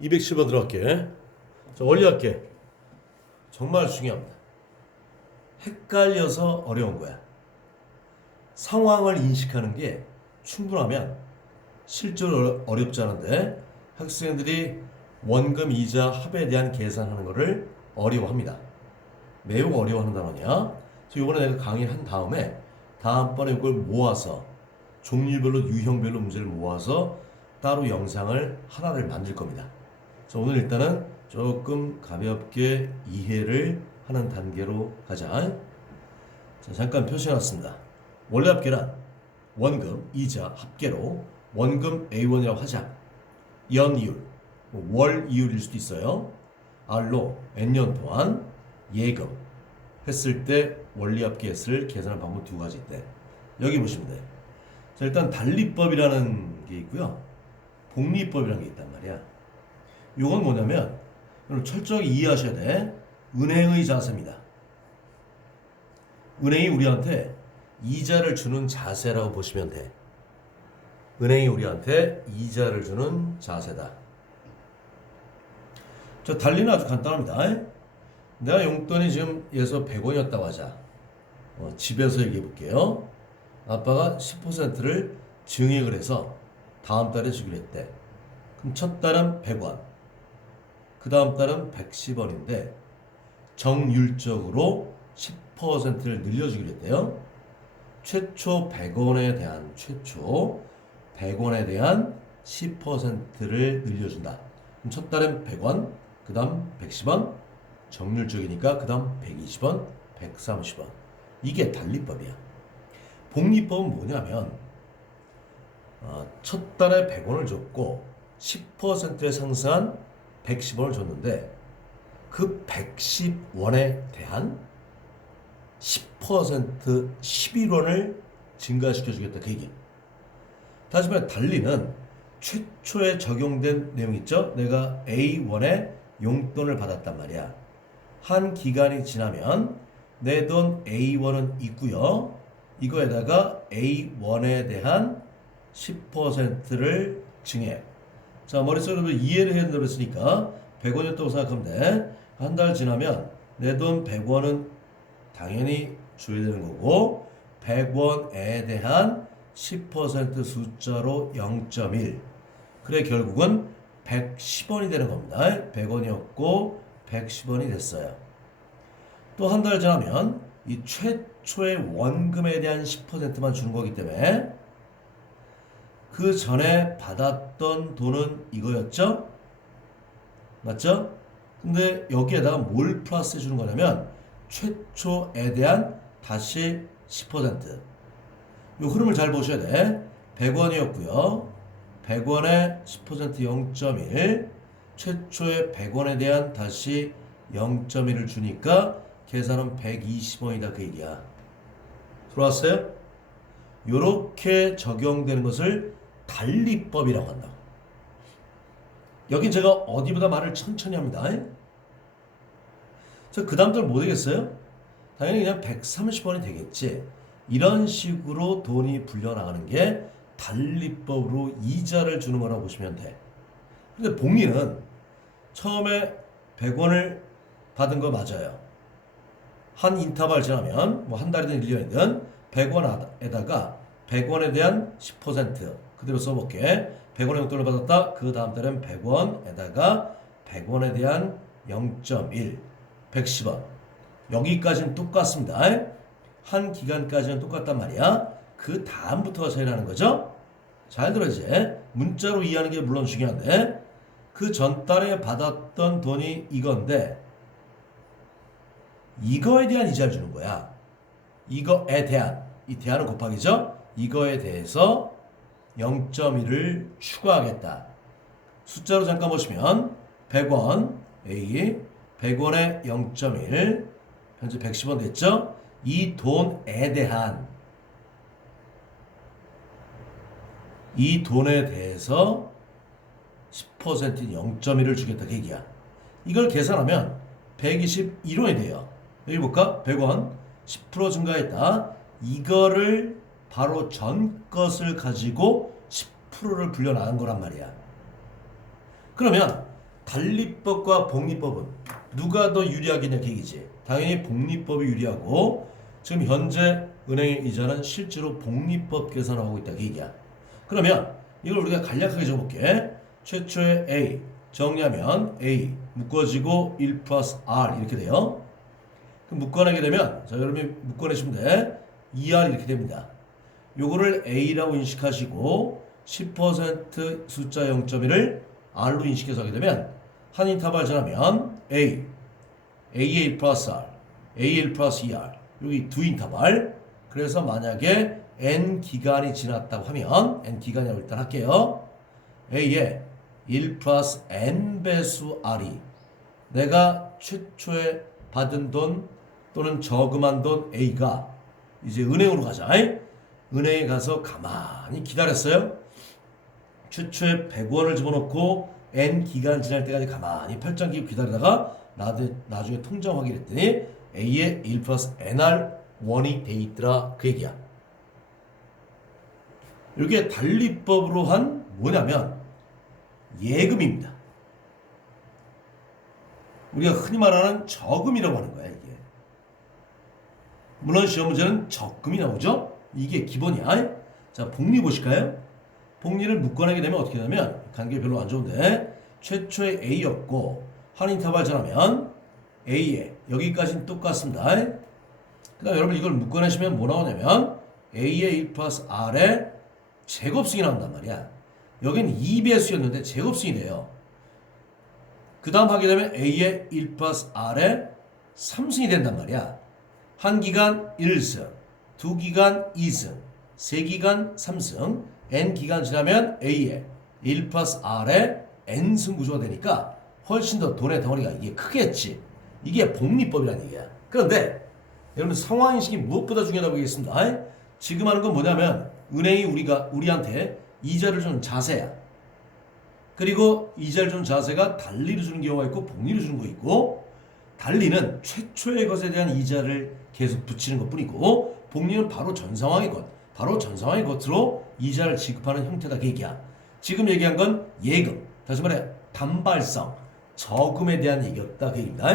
210번 들어갈게. 자, 원리할게. 정말 중요합니다. 헷갈려서 어려운 거야. 상황을 인식하는 게 충분하면 실제로 어렵지 않은데 학생들이 원금 이자 합에 대한 계산하는 거를 어려워합니다. 매우 어려워하는 단어냐? 그래서 이번에 내가 강의를 한 다음에 다음번에 이걸 모아서 종류별로 유형별로 문제를 모아서 따로 영상을 하나를 만들 겁니다. 그래서 오늘 일단은 조금 가볍게 이해를 하는 단계로 가자. 자, 잠깐 표시해놨습니다. 원래 합계란 원금, 이자, 합계로 원금 A1이라고 하자. 연이율, 월 이율일 수도 있어요. R로 N년 동안 예금 했을 때 원리합계했을 계산할 방법 두 가지 있대. 여기 보시면 돼. 자, 일단 달리법이라는 게 있고요. 복리법이라는 게 있단 말이야. 이건 뭐냐면 여러분 철저하게 이해하셔야 돼. 은행의 자세입니다. 은행이 우리한테 이자를 주는 자세라고 보시면 돼. 은행이 우리한테 이자를 주는 자세다. 저 달리는 아주 간단합니다. 내가 용돈이 지금 예서 100원이었다고 하자. 집에서 얘기해 볼게요. 아빠가 10%를 증액을 해서 다음 달에 주기로 했대. 그럼 첫 달은 100원. 그 다음 달은 110원인데 정률적으로 10%를 늘려주기로 했대요. 최초 100원에 대한 10%를 늘려준다. 그럼 첫 달엔 100원, 그 다음 110원, 정률적이니까 그 다음 120원, 130원. 이게 달리법이야. 복리법은 뭐냐면 첫 달에 100원을 줬고 10%에 상승한 110원을 줬는데 그 110원에 대한 10% 11원을 증가시켜 주겠다 그 얘기. 다시 말해 달리는 최초에 적용된 내용 있죠. 내가 A1에 용돈을 받았단 말이야. 한 기간이 지나면 내 돈 A1은 있고요. 이거에다가 A1에 대한 10%를 증액. 자, 머릿속으로 이해를 해야 된다고 했으니까 100원이었다고 생각하면 돼. 한 달 지나면 내 돈 100원은 당연히 줘야 되는 거고 100원에 대한 10% 숫자로 0.1. 그래 결국은 110원이 되는 겁니다. 100원이었고 110원이 됐어요. 또 한 달 지나면 이 최초의 원금에 대한 10%만 주는 거기 때문에 그 전에 받았던 돈은 이거였죠? 맞죠? 근데 여기에다가 뭘 플러스 해주는 거냐면 최초에 대한 다시 10%. 이 흐름을 잘 보셔야 돼. 100원이었고요. 100원에 10% 0.1. 최초의 100원에 대한 다시 0.1을 주니까 계산은 120원이다 그 얘기야. 들어왔어요? 요렇게 적용되는 것을 달리법이라고 한다. 여긴 제가 어디보다 말을 천천히 합니다. 그 다음 달 뭐 되겠어요? 당연히 그냥 130원이 되겠지. 이런 식으로 돈이 불려나가는 게 달리법으로 이자를 주는 거라고 보시면 돼. 근데 복리는 처음에 100원을 받은 거 맞아요. 한 인터벌 지나면 뭐 한 달이든 1년이든 100원에다가 100원에 대한 10% 그대로 써볼게. 100원의 용돈을 받았다. 그 다음 달엔 100원에다가 100원에 대한 0.1 110원. 여기까지는 똑같습니다. 한 기간까지는 똑같단 말이야. 그 다음부터가 차이 나는 거죠. 잘 들어 이제. 문자로 이해하는 게 물론 중요한데 그 전달에 받았던 돈이 이건데 이거에 대한 이자를 주는 거야. 이거에 대한, 이 대한은 곱하기죠. 이거에 대해서 0.1을 추가하겠다. 숫자로 잠깐 보시면 100원 A 100원에 0.1 현재 110원 됐죠? 이 돈에 대한 이 돈에 대해서 10%인 0.1을 주겠다 그 얘기야. 이걸 계산하면 121원이 돼요. 여기 볼까? 100원 10% 증가했다. 이거를 바로 전 것을 가지고 10%를 불려나간 거란 말이야. 그러면 달리법과 복리법은 누가 더 유리하겠냐 그 얘기지. 당연히 복리법이 유리하고 지금 현재 은행의 이자는 실제로 복리법 계산하고 있다 그 얘기야. 그러면 이걸 우리가 간략하게 적어볼게. 최초의 A 정리하면 A 묶어지고 1 플러스 R 이렇게 돼요. 그럼 묶어내게 되면 자 여러분이 묶어내시면 돼. 2R 이렇게 됩니다. 요거를 A라고 인식하시고 10% 숫자 0.1을 R로 인식해서 하게 되면 한 인터벌 지나면 A, A1 플러스 R, A1 플러스 2R 여기 두 인터벌. 그래서 만약에 N 기간이 지났다고 하면 N 기간이라고 일단 할게요. A에 1 플러스 N 배수 R이 내가 최초에 받은 돈 또는 저금한 돈 A가 이제 은행으로 가자. 은행에 가서 가만히 기다렸어요. 최초에 100원을 집어넣고 N 기간 지날 때까지 가만히 팔짱 끼고 기다리다가 나중에 통장 확인했더니 A에 1 플러스 NR 원이 돼 있더라 그 얘기야. 이게 달리법으로 한 뭐냐면 예금입니다. 우리가 흔히 말하는 저금이라고 하는 거야 이게. 물론 시험 문제는 적금이 나오죠. 이게 기본이야. 자 복리 보실까요? 복리를 묶어내게 되면 어떻게 되냐면 관계 별로 안 좋은데 최초의 A였고 한 인터벌 지나면 A에 여기까지는 똑같습니다. 그 다음 여러분 이걸 묶어내시면 뭐 나오냐면 A의 1 플러스 R의 제곱승이 나온단 말이야. 여기는 2배수였는데 제곱승이 돼요. 그 다음 하게 되면 A의 1 플러스 R의 3승이 된단 말이야. 한 기간 1승, 두 기간 2승, 세 기간 3승, N 기간 지나면 A의 1 플러스 R의 N승 구조가 되니까 훨씬 더 돈의 덩어리가 이게 크겠지. 이게 복리법이라는 얘기야. 그런데 여러분 상황인식이 무엇보다 중요하다고 얘기했습니다. 지금 하는 건 뭐냐면 은행이 우리한테 이자를 주는 자세야. 그리고 이자를 주는 자세가 달리로 주는 경우가 있고 복리로 주는 거 있고 달리는 최초의 것에 대한 이자를 계속 붙이는 것 뿐이고 복리는 바로 전 상황의 것으로 이자를 지급하는 형태다 그 얘기야. 지금 얘기한 건 예금, 다시 말해 단발성, 저금에 대한 얘기였다 그 얘기입니다.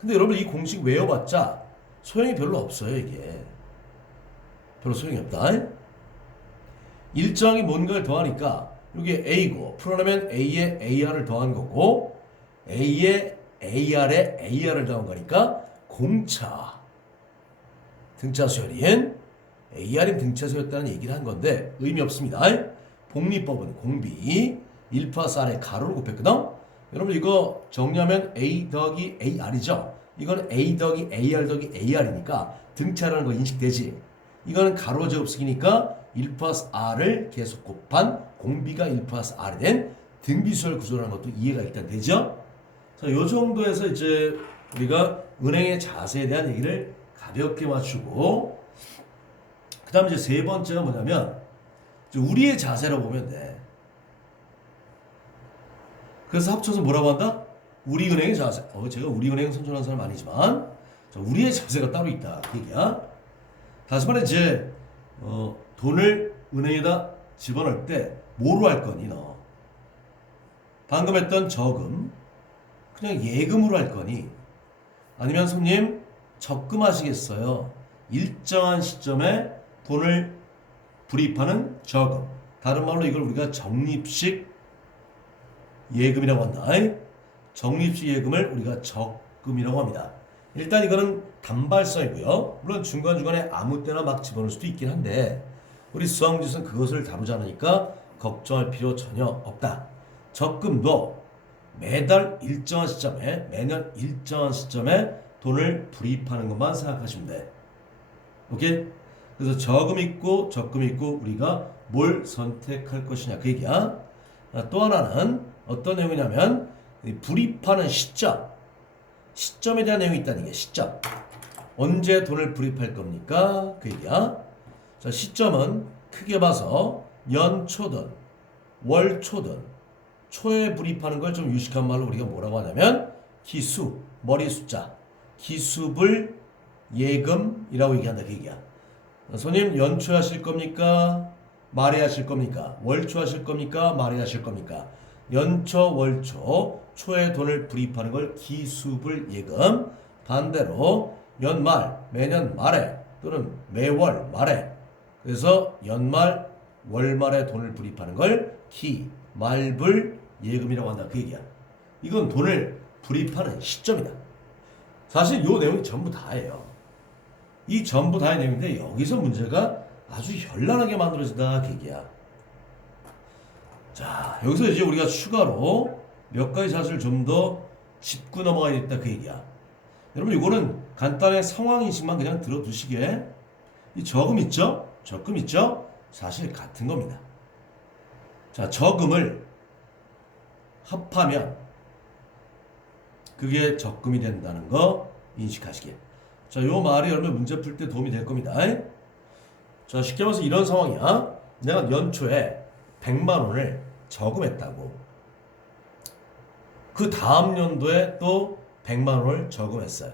근데 여러분 이 공식 외워봤자 소용이 별로 없어요. 이게 별로 소용이 없다. 일정이 뭔가를 더하니까 이게 A고 풀어내면 A에 AR을 더한 거고 A에 AR에 AR을 더한 거니까 공차 등차 수열인 AR인 등차 수였다는 얘기를 한 건데 의미 없습니다. 복리법은 공비 1 플러스 R에 가로를 곱했거든. 여러분 이거 정리하면 A 더하기 AR이죠. 이거는 A 더하기 AR 더하기 AR이니까 등차라는 거 인식되지. 이거는 가로 제곱식이니까 1 플러스 R을 계속 곱한 공비가 1 플러스 R이 된 등비수열 구조라는 것도 이해가 일단 되죠. 자, 요 정도에서 이제 우리가 은행의 자세에 대한 얘기를 가볍게 맞추고 그 다음에 이제 세 번째가 뭐냐면 우리의 자세라고 보면 돼. 그래서 합쳐서 뭐라고 한다? 우리 은행의 자세. 제가 우리 은행 선전하는 사람 아니지만 우리의 자세가 따로 있다 그 얘기야. 다시 말해 이제 돈을 은행에다 집어넣을 때 뭐로 할 거니 너? 방금 했던 저금 그냥 예금으로 할 거니? 아니면 손님 적금하시겠어요? 일정한 시점에 돈을 불입하는 저금. 다른 말로 이걸 우리가 적립식 예금이라고 한다. 적립식 예금을 우리가 적금이라고 합니다. 일단 이거는 단발성이고요. 물론 중간중간에 아무 때나 막 집어넣을 수도 있긴 한데 우리 수학문제에서는 그것을 다루지 않으니까 걱정할 필요 전혀 없다. 적금도 매달 일정한 시점에 매년 일정한 시점에 돈을 불입하는 것만 생각하시면 돼. 오케이? 그래서 저금 있고 적금 있고 우리가 뭘 선택할 것이냐 그 얘기야. 또 하나는 어떤 내용이냐면 불입하는 시점에 대한 내용이 있다는 게 시점. 언제 돈을 불입할 겁니까? 그 얘기야. 자, 시점은 크게 봐서 연초든 월초든 초에 불입하는 걸 좀 유식한 말로 우리가 뭐라고 하냐면 기수, 머리 숫자. 기수불 예금이라고 얘기한다 그 얘기야. 손님 연초 하실 겁니까? 말에 하실 겁니까? 월초 하실 겁니까? 말에 하실 겁니까? 연초, 월초, 초에 돈을 불입하는 걸 기수불 예금. 반대로 연말, 매년 말에 또는 매월 말에, 그래서 연말, 월말에 돈을 불입하는 걸 기, 말불 예금이라고 한다. 그 얘기야. 이건 돈을 불입하는 시점이다. 사실 이 내용이 전부 다예요. 이 전부 다의 내용인데 여기서 문제가 아주 현란하게 만들어진다. 그 얘기야. 자, 여기서 이제 우리가 추가로 몇 가지 사실을 좀 더 짚고 넘어가야겠다. 그 얘기야. 여러분 이거는 간단하게 상황인식만 그냥 들어두시게. 이 저금 있죠? 적금 있죠? 사실 같은 겁니다. 자, 저금을 합하면 그게 적금이 된다는 거 인식하시게. 자, 요 말이 여러분 문제 풀 때 도움이 될 겁니다. 자, 쉽게 말해서 이런 상황이야. 내가 연초에 100만 원을 저금했다고. 그 다음 연도에 또 100만 원을 저금했어요.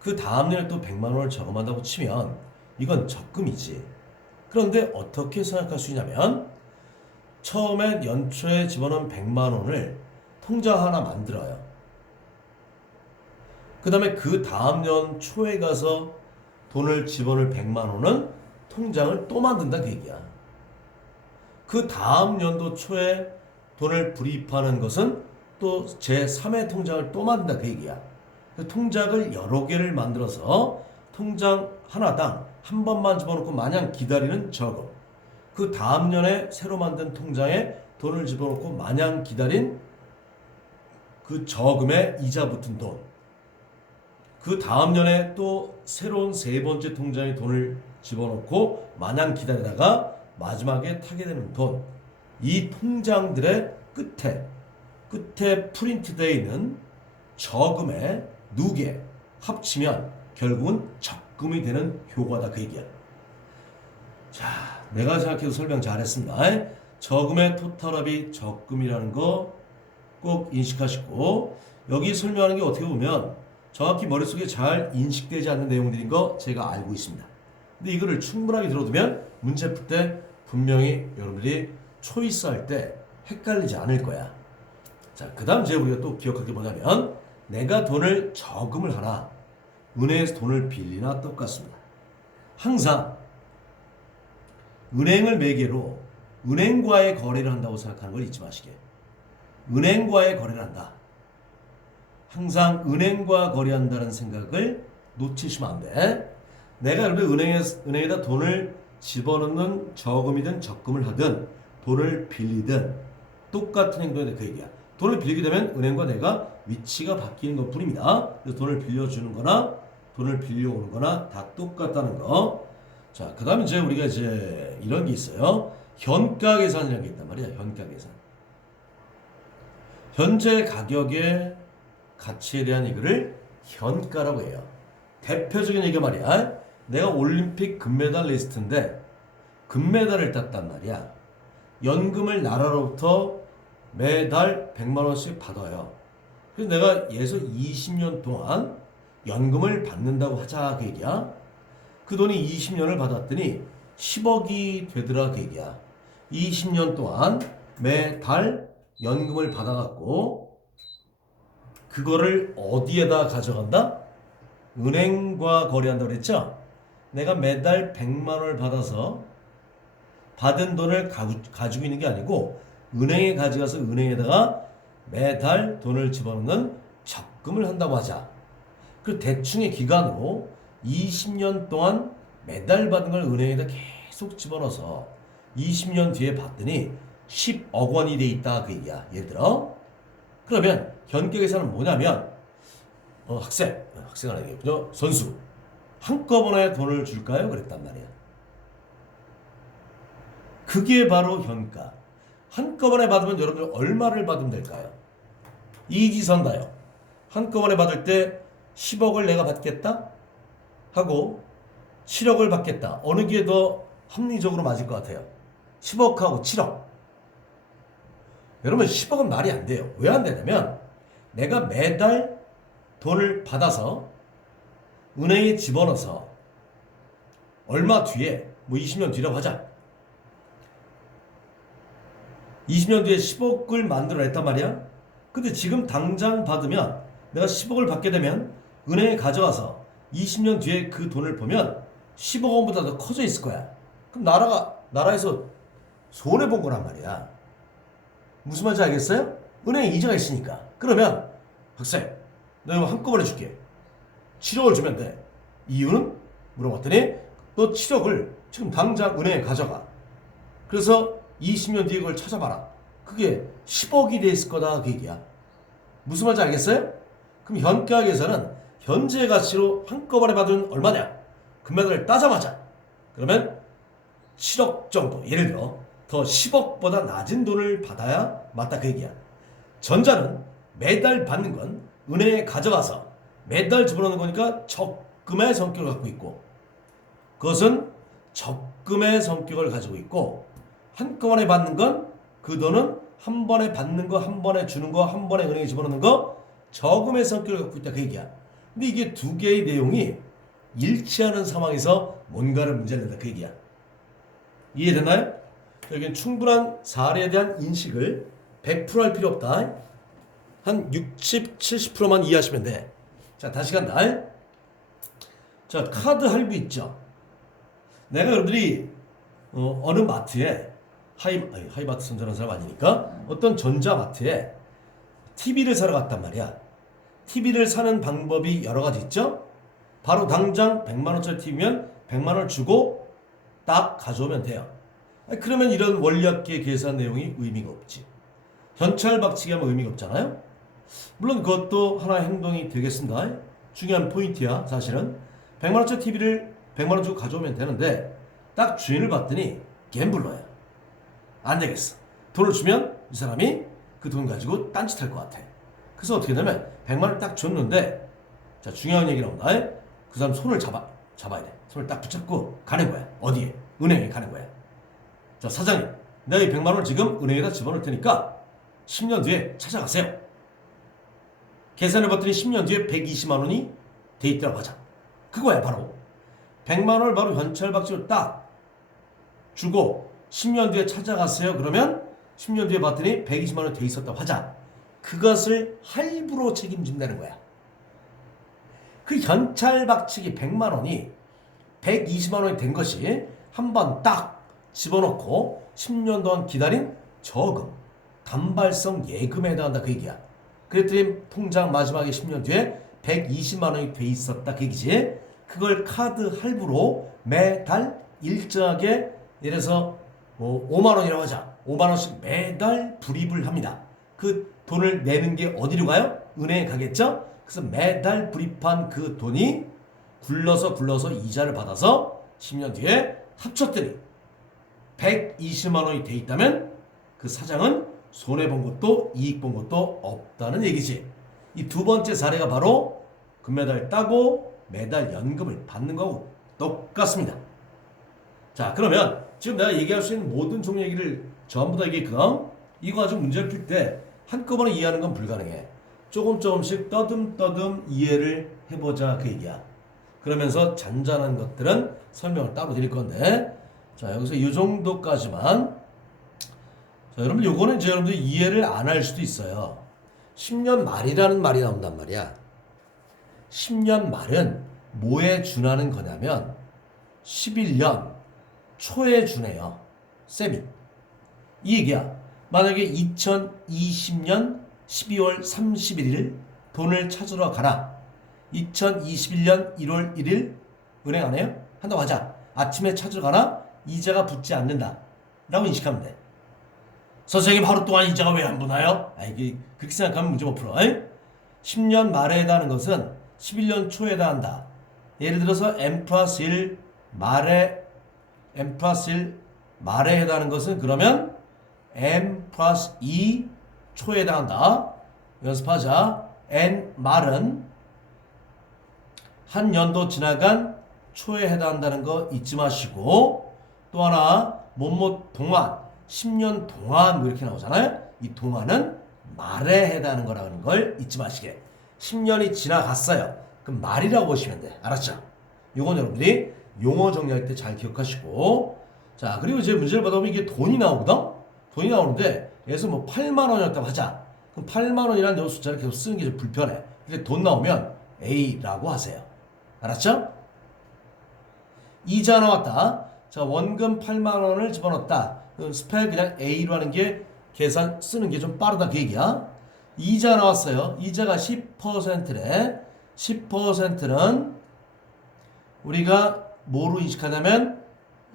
그 다음 년에 또 100만 원을 저금한다고 치면 이건 적금이지. 그런데 어떻게 생각할 수 있냐면 처음에 연초에 집어넣은 100만 원을 통장 하나 만들어요. 그 다음에 그 다음 년 초에 가서 돈을 집어넣을 100만 원은 통장을 또 만든다. 그 얘기야. 그 다음 연도 초에 돈을 불입하는 것은 또 제3의 통장을 또 만든다. 그 얘기야. 그 통장을 여러 개를 만들어서 통장 하나당 한 번만 집어넣고 마냥 기다리는 저금. 그 다음 년에 새로 만든 통장에 돈을 집어넣고 마냥 기다린 그 저금에 이자 붙은 돈. 그 다음 년에 또 새로운 세 번째 통장에 돈을 집어넣고 마냥 기다리다가 마지막에 타게 되는 돈. 이 통장들의 끝에 프린트되어 있는 저금의 누계 합치면 결국은 적금이 되는 효과다. 그 얘기야. 자, 내가 생각해도 설명 잘했습니다. 저금의 토탈합이 적금이라는 거 꼭 인식하시고, 여기 설명하는 게 어떻게 보면 정확히 머릿속에 잘 인식되지 않는 내용들인 거 제가 알고 있습니다. 근데 이거를 충분하게 들어두면 문제 풀 때 분명히 여러분들이 초이스 할 때 헷갈리지 않을 거야. 자, 그 다음 이제 우리가 또 기억할 게 뭐냐면 내가 돈을 저금을 하나 은행에서 돈을 빌리나 똑같습니다. 항상 은행을 매개로 은행과의 거래를 한다고 생각하는 걸 잊지 마시게. 은행과의 거래를 한다. 항상 은행과 거래한다는 생각을 놓치시면 안 돼. 내가 여러분 은행에다 돈을 집어넣는 저금이든 적금을 하든 돈을 빌리든 똑같은 행동이 그 얘기야. 돈을 빌리게 되면 은행과 내가 위치가 바뀌는 것 뿐입니다. 그래서 돈을 빌려주는 거나 돈을 빌려오는 거나 다 똑같다는 거. 자, 그 다음에 이제 우리가 이제 이런 게 있어요. 현가 계산이라는 게 있단 말이야. 현가 계산. 현재 가격의 가치에 대한 이거를 현가라고 해요. 대표적인 얘기가 말이야. 내가 올림픽 금메달 리스트인데 금메달을 땄단 말이야. 연금을 나라로부터 매달 100만 원씩 받아요. 그래서 내가 예서 20년 동안 연금을 받는다고 하자. 그 얘기야. 그 돈이 20년을 받았더니 10억이 되더라. 그 얘기야. 20년 동안 매달 연금을 받아갖고 그거를 어디에다 가져간다? 은행과 거래한다고 그랬죠? 내가 매달 100만 원을 받아서 받은 돈을 가지고 있는 게 아니고 은행에 가져가서 은행에다가 매달 돈을 집어넣는 적금을 한다고 하자. 그 대충의 기간으로 20년 동안 매달 받은 걸 은행에다 계속 집어넣어서 20년 뒤에 봤더니 10억 원이 돼 있다. 그 얘기야. 예를 들어. 그러면 현가 계산은 뭐냐면 학생 아니겠죠? 선수 한꺼번에 돈을 줄까요? 그랬단 말이야. 그게 바로 현가. 한꺼번에 받으면 여러분들 얼마를 받으면 될까요? 이지선다요. 한꺼번에 받을 때 10억을 내가 받겠다? 하고 7억을 받겠다. 어느 게 더 합리적으로 맞을 것 같아요? 10억하고 7억. 여러분 10억은 말이 안 돼요. 왜 안 되냐면 내가 매달 돈을 받아서 은행에 집어넣어서 얼마 뒤에 뭐 20년 뒤라고 하자. 20년 뒤에 10억을 만들어냈단 말이야. 근데 지금 당장 받으면 내가 10억을 받게 되면 은행에 가져와서 20년 뒤에 그 돈을 보면 10억 원보다 더 커져 있을 거야. 그럼 나라에서 손해 본 거란 말이야. 무슨 말인지 알겠어요? 은행에 이자가 있으니까. 그러면 학생, 너 이거 한꺼번에 줄게. 7억을 주면 돼. 이유는? 물어봤더니 너 7억을 지금 당장 은행에 가져가. 그래서 20년 뒤에 그걸 찾아봐라. 그게 10억이 돼 있을 거다 그 얘기야. 무슨 말인지 알겠어요? 그럼 현가계에서는 현재 가치로 한꺼번에 받으면 얼마냐? 금메달을 따자마자 그러면 7억 정도, 예를 들어 더 10억보다 낮은 돈을 받아야 맞다 그 얘기야. 전자는 매달 받는 건 은행에 가져가서 매달 집어넣는 거니까 적금의 성격을 갖고 있고, 그것은 적금의 성격을 가지고 있고, 한꺼번에 받는 건 그 돈은 한 번에 받는 거, 한 번에 주는 거, 한 번에 은행에 집어넣는 거, 저금의 성격을 갖고 있다 그 얘기야. 근데 이게 두 개의 내용이 일치하는 상황에서 뭔가를 문제를 낸다 그 얘기야. 이해됐나요? 여기는 충분한 사례에 대한 인식을 100% 할 필요 없다. 한 60, 70%만 이해하시면 돼. 자, 다시 간다. 자, 카드 할부 있죠. 내가 여러분들이 어느 마트에 하이마트 선전하는 사람 아니니까 어떤 전자마트에 TV를 사러 갔단 말이야. TV를 사는 방법이 여러 가지 있죠. 바로 당장 100만 원짜리 TV면 100만 원을 주고 딱 가져오면 돼요. 그러면 이런 원리학계 계산 내용이 의미가 없지. 현찰박치기 하면 의미가 없잖아요. 물론 그것도 하나의 행동이 되겠습니다. 중요한 포인트야. 사실은 100만 원짜리 TV를 100만 원 주고 가져오면 되는데 딱 주인을 봤더니 갬블러야. 안 되겠어. 돈을 주면 이 사람이 그 돈 가지고 딴짓할 것 같아. 그래서 어떻게 되냐면 100만 원을 딱 줬는데, 자, 중요한 얘기 나온다. 그 사람 손을 잡아야 돼. 손을 딱 붙잡고 가는 거야. 어디에? 은행에 가는 거야. 자, 사장님, 내가 이 100만 원을 지금 은행에다 집어넣을 테니까 10년 뒤에 찾아가세요. 계산해봤더니 10년 뒤에 120만 원이 돼 있더라고 하자. 그거야 바로. 100만 원을 바로 현찰박치로 딱 주고 10년 뒤에 찾아가세요. 그러면 10년 뒤에 봤더니 120만 원이 돼 있었다고 하자. 그것을 할부로 책임진다는 거야. 그 현찰박치기 100만 원이 120만 원이 된 것이 한 번 딱 집어넣고 10년 동안 기다린 저금, 단발성 예금에 해당한다 그 얘기야. 그랬더니 통장 마지막에 10년 뒤에 120만 원이 돼 있었다 그 얘기지. 그걸 카드 할부로 매달 일정하게, 예를 들어서 5만 원이라고 하자. 5만 원씩 매달 불입을 합니다. 그 돈을 내는 게 어디로 가요? 은행에 가겠죠? 그래서 매달 불입한 그 돈이 굴러서 이자를 받아서 10년 뒤에 합쳤더니 120만 원이 돼 있다면 그 사장은 손해본 것도 이익 본 것도 없다는 얘기지. 이 두 번째 사례가 바로 금메달 따고 매달 연금을 받는 거하고 똑같습니다. 자, 그러면 지금 내가 얘기할 수 있는 모든 종류 얘기를 전부 다 얘기했거든. 이거 가지고 문제를 풀 때 한꺼번에 이해하는 건 불가능해. 조금씩 떠듬 이해를 해보자 그 얘기야. 그러면서 잔잔한 것들은 설명을 따로 드릴 건데, 자, 여기서 이 정도까지만. 자, 여러분, 요거는 이제 여러분들이 이해를 안 할 수도 있어요. 10년 말이라는 말이 나온단 말이야. 10년 말은 뭐에 준하는 거냐면 11년 초에 준해요. 쌤이. 이 얘기야. 만약에 2020년 12월 31일 돈을 찾으러 가라. 2021년 1월 1일 은행 안 해요? 한다고 하자. 아침에 찾으러 가나? 이자가 붙지 않는다 라고 인식하면 돼. 선생님, 하루 동안 이자가 왜 안 붙나요? 이게 그렇게 생각하면 문제 못 풀어. 10년 말에 해당하는 것은 11년 초에 해당한다. 예를 들어서 M 플러스 1 말에 해당하는 것은 그러면 M 플러스 2 초에 해당한다. 연습하자. N 말은 한 연도 지나간 초에 해당한다는 거 잊지 마시고, 또 하나 뭐뭐 동안 10년 동안 뭐 이렇게 나오잖아요. 이 동안은 말에 해당하는 거라는 걸 잊지 마시게. 10년이 지나갔어요. 그럼 말이라고 보시면 돼. 알았죠? 이건 여러분들이 용어 정리할 때 잘 기억하시고. 자, 그리고 이제 문제를 받아보면 이게 돈이 나오거든? 돈이 나오는데 그래서 뭐 8만 원이었다고 하자. 그럼 8만 원이라는 요 숫자를 계속 쓰는 게 좀 불편해. 근데 돈 나오면 A라고 하세요. 알았죠? 이자 나왔다. 자, 원금 8만 원을 집어넣었다. 그럼 스펠 그냥 A로 하는 게 계산 쓰는 게 좀 빠르다 그 얘기야. 이자 나왔어요. 이자가 10%래. 10%는 우리가 뭐로 인식하냐면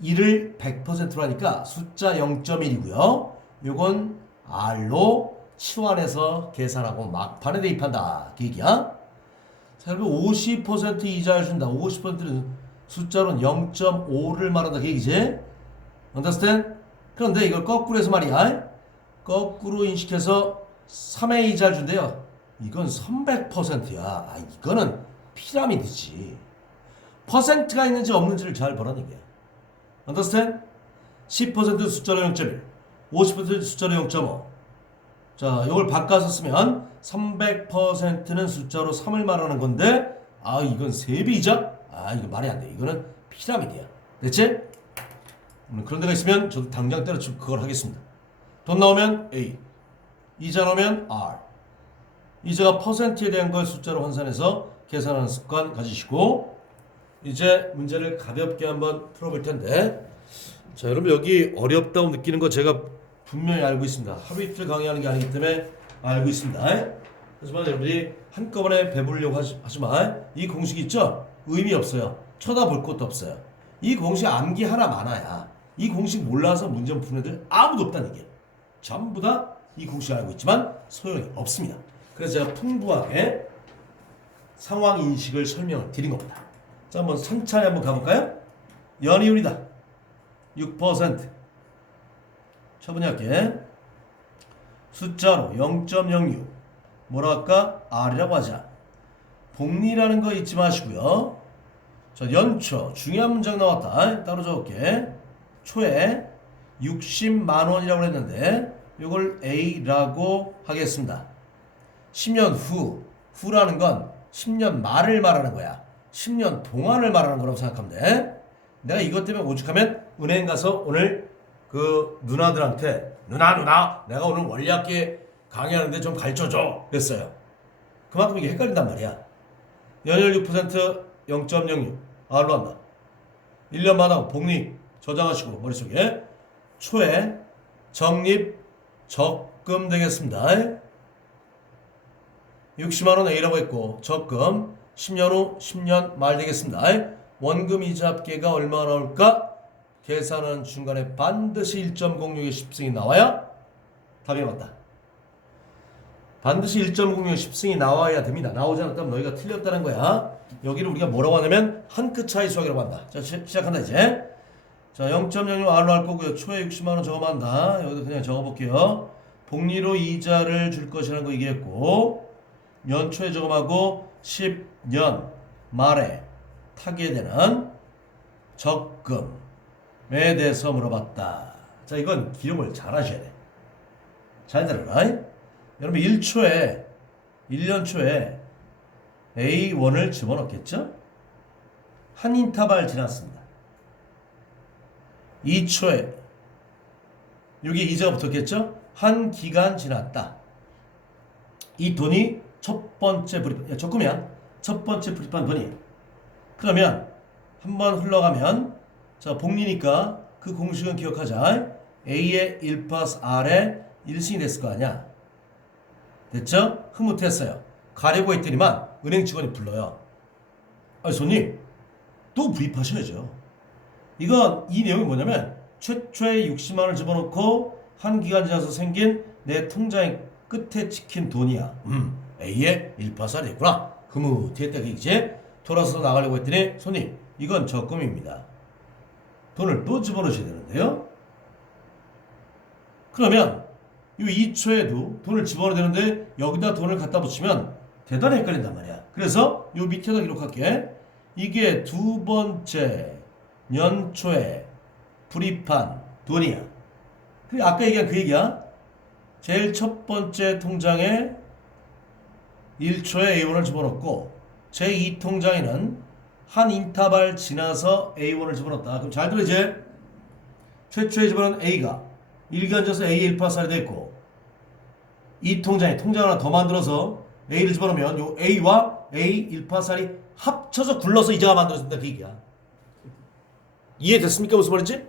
1을 100%로 하니까 숫자 0.1이고요. 요건 R로 치환해서 계산하고 막판에 대입한다. 그 얘기야. 자, 여러분 50% 이자를 준다. 50%는 숫자로는 0.5를 말한다. 그 얘기지? Understand? 그런데 이걸 거꾸로 해서 말이야. 거꾸로 인식해서 3의 이자를 준대요. 이건 300%야. 아, 이거는 피라미드지. 퍼센트가 있는지 없는지를 잘 보라는 얘기야. Understand? 10% 숫자로 0.1, 50% 숫자로 0.5. 자, 이걸 바꿔서 쓰면 300%는 숫자로 3을 말하는 건데, 아, 이건 3배 이자? 아, 이거 말이 안 돼. 이거는 피라미드야. 됐지? 그런 데가 있으면 저도 당장 때려치고 그걸 하겠습니다. 돈 나오면 A, 이자 나오면 R. 이자가 퍼센트에 대한 걸 숫자로 환산해서 계산하는 습관 가지시고, 이제 문제를 가볍게 한번 풀어볼 텐데, 자, 여러분 여기 어렵다고 느끼는 거 제가 분명히 알고 있습니다. 하루 이틀 강의하는 게 아니기 때문에 알고 있습니다. 하지만 여러분이 한꺼번에 배부르려고 하지만 이 공식 있죠? 의미 없어요. 쳐다볼 것도 없어요. 이 공식 암기 하나 많아야 이 공식 몰라서 문제 푸는 애들 아무도 없다는 얘기예요. 전부 다 이 공식 알고 있지만 소용이 없습니다. 그래서 제가 풍부하게 상황 인식을 설명을 드린 겁니다. 자, 한번 천천히 한번 가볼까요? 연이율이다. 6%. 처분이 할게. 숫자로 0.06. 뭐라 할까? R이라고 하자. 복리라는 거 잊지 마시고요. 자, 연초. 중요한 문장 나왔다. 따로 적을게. 초에 60만 원이라고 했는데 이걸 A라고 하겠습니다. 10년 후. 후라는 건 10년 말을 말하는 거야. 10년 동안을 말하는 거라고 생각하면 돼. 내가 이것 때문에 오죽하면 은행 가서 오늘 그 누나들한테 누나 내가 오늘 원리학기 강의하는데 좀 가르쳐줘 그랬어요. 그만큼 이게 헷갈린단 말이야. 연율 6% 0.06 R로 한다. 1년마다 복리 저장하시고 머릿속에 초에 적립 적금 되겠습니다. 60만원 A라고 했고 적금 10년 후 10년 말 되겠습니다. 원금 이자 합계가 얼마나 나올까? 계산하는 중간에 반드시 1.06의 10승이 나와야 답이 맞다. 반드시 1.06의 10승이 나와야 됩니다. 나오지 않았다면 너희가 틀렸다는 거야. 여기를 우리가 뭐라고 하냐면 한 끗 차이 수학이라고 한다. 자, 시작한다 이제. 자, 0.06 R로 할 거고요. 초에 60만원 적으면 한다. 여기도 그냥 적어볼게요. 복리로 이자를 줄 것이라는 거 얘기했고 연초에 적음하고 10년 말에 타게 되는 적금에 대해서 물어봤다. 자, 이건 기록을 잘 하셔야 돼. 잘 들어라. 여러분 1년 초에 A1을 집어넣겠죠? 한 인터벌 지났습니다. 2초에 여기 이자가 붙었겠죠? 한 기간 지났다. 이 돈이 첫 번째 불입, 적금이야. 첫 번째 불입한 돈이. 그러면 한번 흘러가면 자, 복리니까 그 공식은 기억하자. A의 1 플러스 R의 1승이 됐을 거 아니야. 됐죠? 흐뭇했어요. 가려고 했더니만 은행 직원이 불러요. 아니 손님 또 불입하셔야죠. 이건 이 내용이 뭐냐면 최초에 60만 원을 집어넣고 한 기간 지나서 생긴 내 통장의 끝에 찍힌 돈이야. A의 1 플러스 R이 됐구나. 흐뭇했다 그얘기지. 돌아서 나가려고 했더니 손님 이건 적금입니다. 돈을 또 집어넣으셔야 되는데요. 그러면 이 2초에도 돈을 집어넣어야 되는데 여기다 돈을 갖다 붙이면 대단히 헷갈린단 말이야. 그래서 이 밑에다 기록할게. 이게 두 번째 연초에 불입한 돈이야. 아까 얘기한 그 얘기야. 제일 첫 번째 통장에 1초에 A1을 집어넣고 제2 통장에는 한 인터벌 지나서 A1을 집어넣었다. 그럼 잘 들어 이제. 최초에 집어넣은 A가 1기간 지나서 A의 1 플러스 R이 됐고 이 통장에 통장 하나 더 만들어서 A를 집어넣으면 요 A와 A 1 플러스 R이 합쳐서 굴러서 이자가 만들어진다 그 얘기야. 이해됐습니까? 무슨 말인지?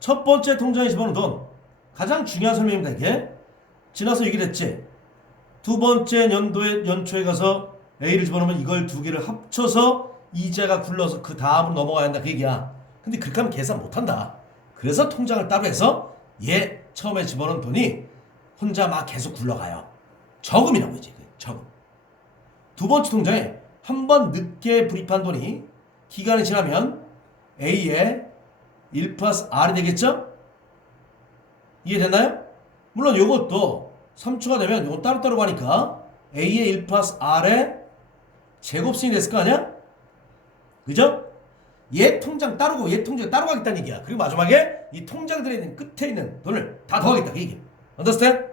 첫 번째 통장에 집어넣은 돈 가장 중요한 설명입니다. 이게 지나서 얘기를 했지. 두 번째 연초에 가서 A를 집어넣으면 이걸 두 개를 합쳐서 이자가 굴러서 그 다음으로 넘어가야 한다 그 얘기야. 근데 그렇게 하면 계산 못한다. 그래서 통장을 따로 해서 얘 처음에 집어넣은 돈이 혼자 막 계속 굴러가요. 저금이라고 하지. 저금. 두 번째 통장에 한 번 늦게 불입한 돈이 기간이 지나면 A의 1 플러스 R이 되겠죠? 이해됐나요? 물론 이것도 3초가 되면 이건 따로따로 가니까 A의 1 플러스 R의 제곱승이 됐을 거 아니야? 그죠? 얘 통장 따르고 얘 통장 따로 가겠다는 얘기야. 그리고 마지막에 이 통장들에 있는 끝에 있는 돈을 다 더하겠다 그 얘기야. understand?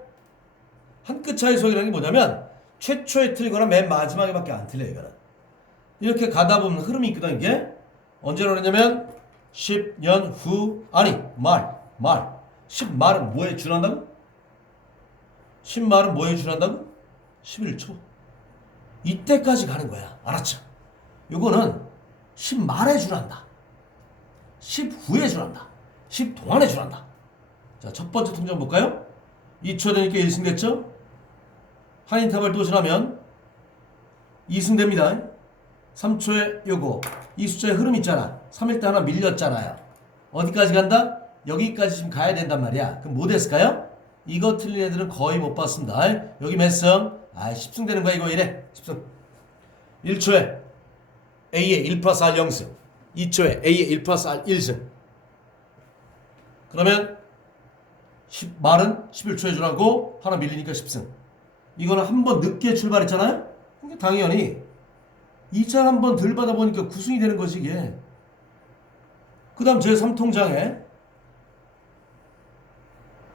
한 끗 차이 소이라는 게 뭐냐면 최초에 틀리거나 맨 마지막에밖에 안 틀려 이거는. 이렇게 가다 보면 흐름이 있거든. 이게 언제 그러냐면 10년 후 아니 말 10말은 뭐에 준한다고? 10말은 뭐에 준한다고? 11초. 이때까지 가는 거야. 알았죠? 요거는 10말에 준한다. 10후에 준한다. 10동안에 준한다. 자, 첫 번째 통장 볼까요? 2초 되니까 1승 됐죠? 한 인터벌 또 지나면 2승 됩니다. 3초에 요거 이 숫자의 흐름 있잖아. 3일 때 하나 밀렸잖아요. 어디까지 간다? 여기까지 지금 가야 된단 말이야. 그럼 뭐 됐을까요? 이거 틀린 애들은 거의 못 봤습니다. 여기 몇 승? 10승 되는 거야 이거 이래. 10승. 1초에 A의 1 플러스 R 0승. 2초에 A의 1 플러스 R 1승. 그러면 말은 11초에 주라고 하나 밀리니까 10승. 이거는 한 번 늦게 출발했잖아요? 그러니까 당연히 이자 한 번 덜 받아보니까 9승이 되는 거지 이게. 그 다음 제3통장에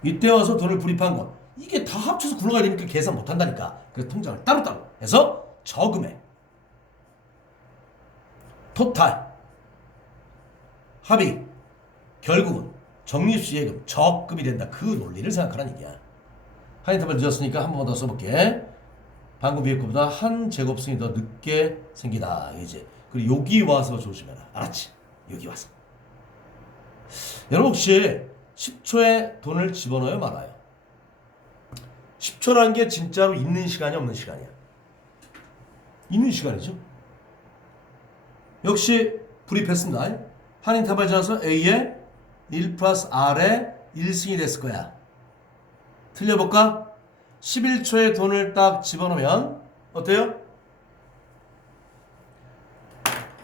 이때 와서 돈을 불입한 거 이게 다 합쳐서 굴러가야 되니까 계산 못한다니까. 그래서 통장을 따로따로 해서 저금해 토탈 합의 결국은 적립수예금 적금이 된다. 그 논리를 생각하라는 얘기야. 한 인터벌 늦었으니까 한 번 더 써볼게. 방금 위에 거보다 한 제곱승이 더 늦게 생기다 이제. 그리고 여기 와서 조심해라. 알았지? 여기 와서. 여러분 혹시 10초에 돈을 집어넣어요 말아요? 10초라는 게 진짜로 있는 시간이 없는 시간이야. 있는 시간이죠. 역시 불입했습니다. 한 인터벌 지나서 A의 1 플러스 R의 1승이 됐을 거야. 틀려볼까? 11초에 돈을 딱 집어넣으면 어때요?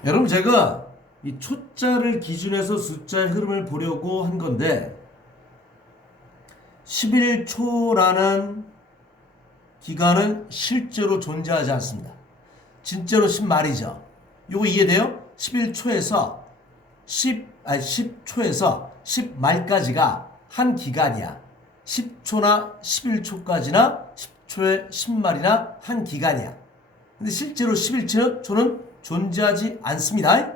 여러분 제가 이 초자를 기준해서 숫자의 흐름을 보려고 한 건데 11초라는 기간은 실제로 존재하지 않습니다. 진짜로 10말이죠. 요거 이해돼요? 11초에서 10초에서 10말까지가 한 기간이야. 10초나 11초까지나 10초에 10말이나 한 기간이야. 근데 실제로 11초는 존재하지 않습니다.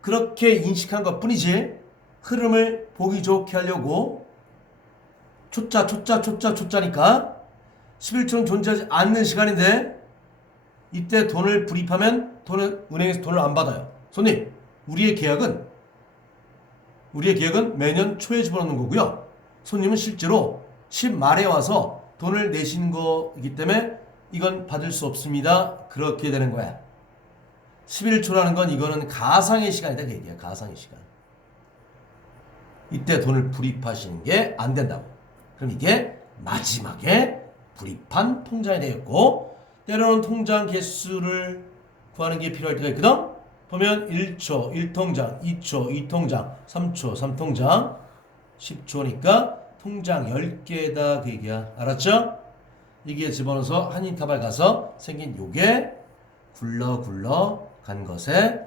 그렇게 인식한 것 뿐이지 흐름을 보기 좋게 하려고 초자니까 11초는 존재하지 않는 시간인데 이때 돈을 불입하면 은행에서 돈을 안 받아요. 손님, 우리의 계약은 매년 초에 집어넣는 거고요. 손님은 실제로 10말에 와서 돈을 내시는 거이기 때문에 이건 받을 수 없습니다. 그렇게 되는 거야. 11초라는 건 이거는 가상의 시간이다. 그 얘기야. 가상의 시간. 이때 돈을 불입하시는 게 안 된다고. 그럼 이게 마지막에 불입한 통장이 되겠고 때로는 통장 개수를 구하는 게 필요할 때가 있거든. 보면 1초 1통장, 2초 2통장, 3초 3통장, 10초니까 통장 10개다 그 얘기야. 알았죠? 이게 집어넣어서 한 인터벌 가서 생긴 요게 굴러 간 것에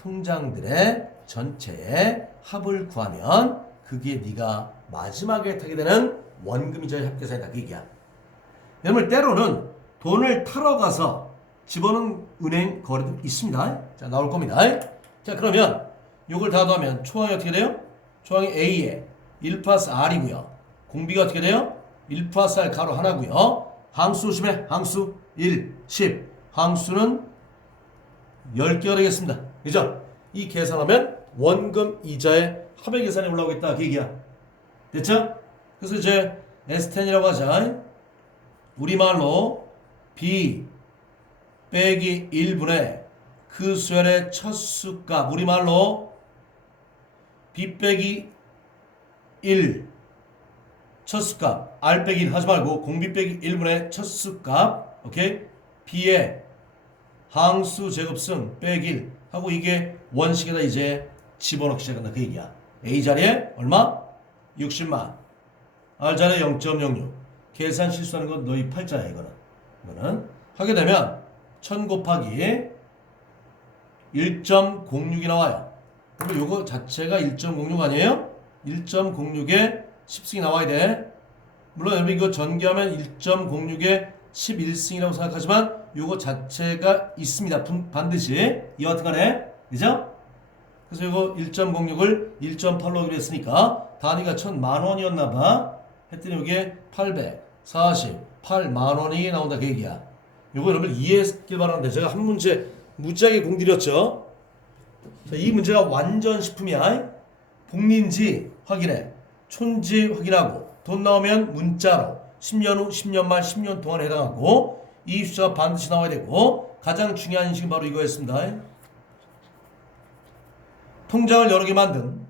통장들의 전체의 합을 구하면 그게 네가 마지막에 타게 되는 원금이자의 합계산이다 그 얘기야. 여러분 때로는 돈을 타러 가서 집어넣은 은행 거래도 있습니다. 자 나올 겁니다. 자 그러면 요걸 다 더하면 초항이 어떻게 돼요? 초항이 A에 1 플러스 R이고요. 공비가 어떻게 돼요? 1 플러스 R 가로 하나고요. 항수 조심해. 항수 1, 10. 항수는 10개가 되겠습니다. 그죠? 이 계산하면 원금 이자의 합의 계산이 올라오겠다. 그 얘기야. 됐죠? 그래서 이제 S10이라고 하자. 우리말로 B 빼기 1분의 그 수열의 첫 수값. 우리말로 B 빼기 1 첫 수값. R 빼기 1 하지 말고 공B 빼기 1분의 첫 수값. 오케이? B의 항수 제곱승 빼기 1 하고 이게 원식에다 이제 집어넣기 시작한다. 그 얘기야. A 자리에 얼마? 60만. R 자리에 0.06. 계산 실수하는 건 너희 팔자야 이거는. 하게 되면 1000 곱하기 1.06이 나와요. 그럼 요거 자체가 1.06 아니에요? 1.06에 10승이 나와야 돼. 물론 여러분 이거 전개하면 1.06에 11승이라고 생각하지만 요거 자체가 있습니다. 반드시 이와 같은 간에. 그죠? 그래서 이거 1.06을 1.8로 하기로 했으니까 단위가 1000만원이었나봐. 했더니 이게 848만원이 나온다 그 얘기야. 요거 여러분 이해했길 바라는데 제가 한 문제 무지하게 공들였죠. 자, 이 문제가 완전 식품이야. 복리인지 확인해. 촌지 확인하고 돈 나오면 문자로 10년 후, 10년 말, 10년 동안에 해당하고 이 숫자가 반드시 나와야 되고 가장 중요한 인식은 바로 이거였습니다. 통장을 여러 개 만든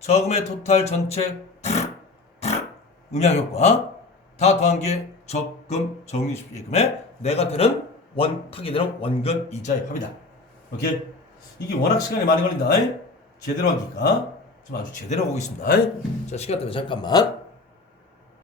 저금의 토탈 전체 음양효과 다 더한 게 적금 적립예금의 내가 되는 타게 되는 원금 이자의 합이다. 오케이? 이게 워낙 시간이 많이 걸린다. 제대로 하기가 좀 아주 제대로 하고 있습니다. 자, 시간 때문에 잠깐만.